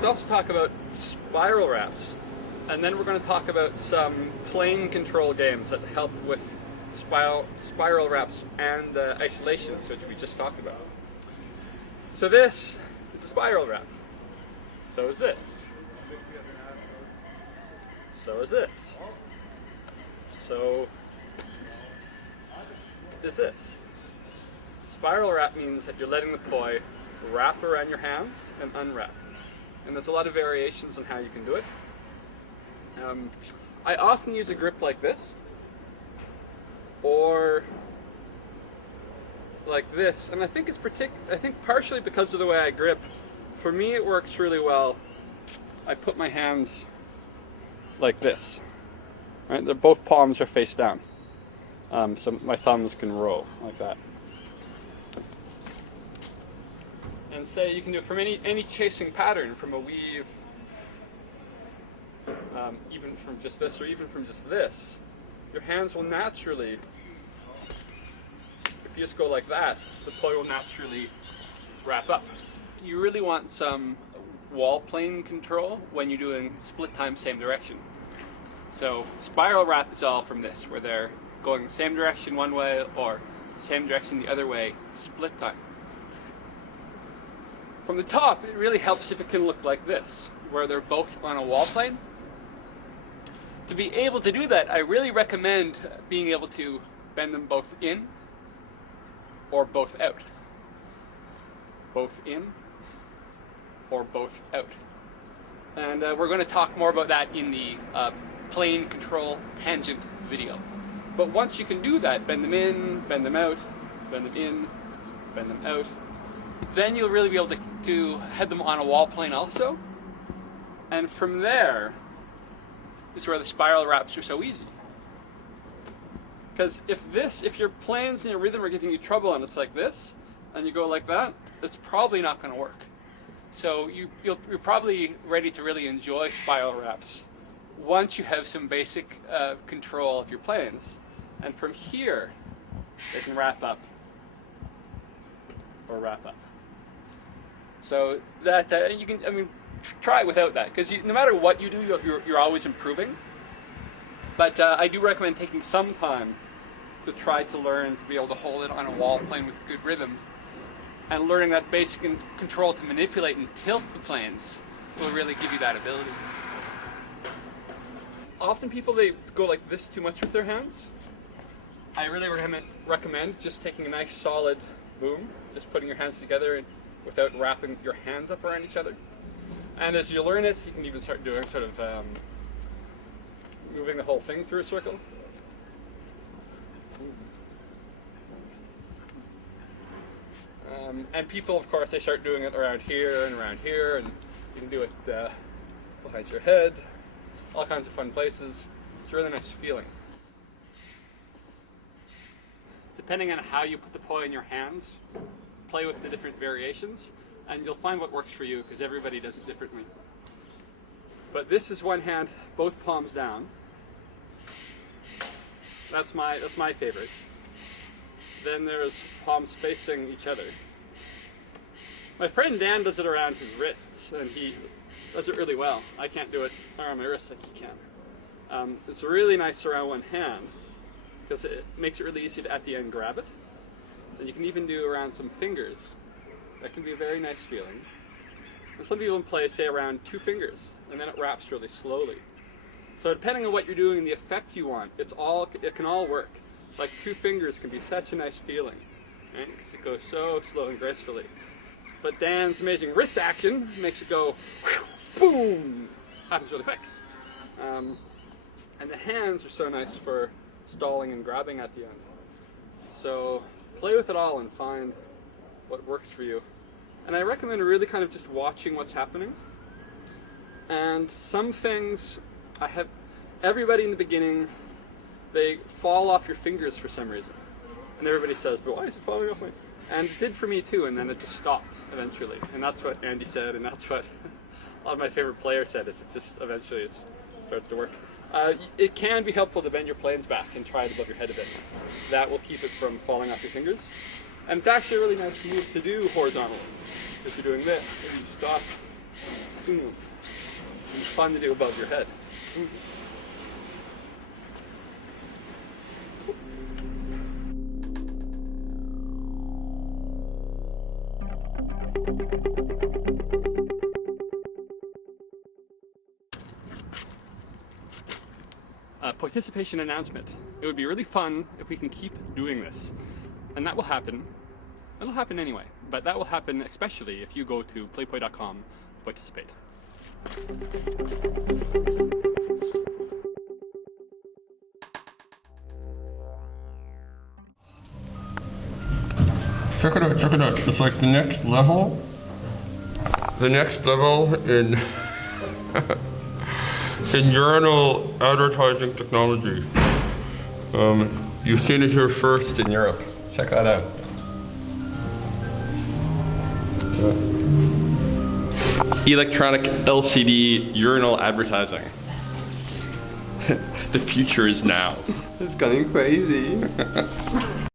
let's also talk about spiral wraps. And then we're going to talk about some plane control games that help with spiral wraps and isolations, which we just talked about. So this is a spiral wrap. So is this. So is this. So is this. Spiral wrap means that you're letting the poi wrap around your hands and unwrap. And there's a lot of variations on how you can do it. I often use a grip like this, or like this, and I think it's partially because of the way I grip. For me, it works really well. I put my hands like this, right? Both palms are face down, so my thumbs can roll like that. And say you can do it from any chasing pattern, from a weave, even from just this, or even from just this. Your hands will naturally, if you just go like that, the poi will naturally wrap up. You really want some wall plane control when you're doing split time same direction. So spiral wrap is all from this, where they're going the same direction one way or same direction the other way, split time. From the top, it really helps if it can look like this, where they're both on a wall plane. To be able to do that, I really recommend being able to bend them both in or both out. Both in or both out. And we're going to talk more about that in the plane control tangent video. But once you can do that, bend them in, bend them out, bend them in, bend them out, then you'll really be able to head them on a wall plane also. And from there is where the spiral wraps are so easy. Because if your planes and your rhythm are giving you trouble and it's like this, and you go like that, it's probably not going to work. So you're probably ready to really enjoy spiral wraps once you have some basic control of your planes. And from here, they can wrap up or wrap up. So that you can, try it without that, because no matter what you do, you're always improving. But I do recommend taking some time to try to learn to be able to hold it on a wall plane with good rhythm, and learning that basic control to manipulate and tilt the planes will really give you that ability. Often people, they go like this too much with their hands. I really recommend just taking a nice solid boom, just putting your hands together and without wrapping your hands up around each other. And as you learn it, you can even start doing sort of moving the whole thing through a circle. And people, of course, they start doing it around here, and you can do it behind your head, all kinds of fun places. It's a really nice feeling. Depending on how you put the poi in your hands, play with the different variations, and you'll find what works for you, because everybody does it differently. But this is one hand, both palms down. That's my favorite. Then there's palms facing each other. My friend Dan does it around his wrists, and he does it really well. I can't do it around my wrists like he can. It's really nice around one hand, because it makes it really easy to, at the end, grab it. And you can even do around some fingers. That can be a very nice feeling. And some people play, say, around 2 fingers, and then it wraps really slowly. So depending on what you're doing and the effect you want, it can all work. Like 2 fingers can be such a nice feeling, right? Because it goes so slow and gracefully. But Dan's amazing wrist action makes it go whew, boom, happens really quick. And the hands are so nice for stalling and grabbing at the end. So play with it all and find what works for you. And I recommend really kind of just watching what's happening. And some things, everybody in the beginning, they fall off your fingers for some reason. And everybody says, but why is it falling off my... And it did for me too, and then it just stopped eventually. And that's what Andy said, and that's what a lot of my favorite players said, is it just eventually it starts to work. It can be helpful to bend your planes back and try it above your head a bit. That will keep it from falling off your fingers. And it's actually a really nice move to do horizontally. If you're doing this, you stop, It's fun to do above your head. Participation announcement. It would be really fun if we can keep doing this. And that will happen. It'll happen anyway, but that will happen especially if you go to playpoi.com to participate. Check it out. It's like the next level. The next level in in urinal advertising technology. You've seen it here first in Europe. Check that out. Electronic LCD urinal advertising. The future is now. It's getting crazy.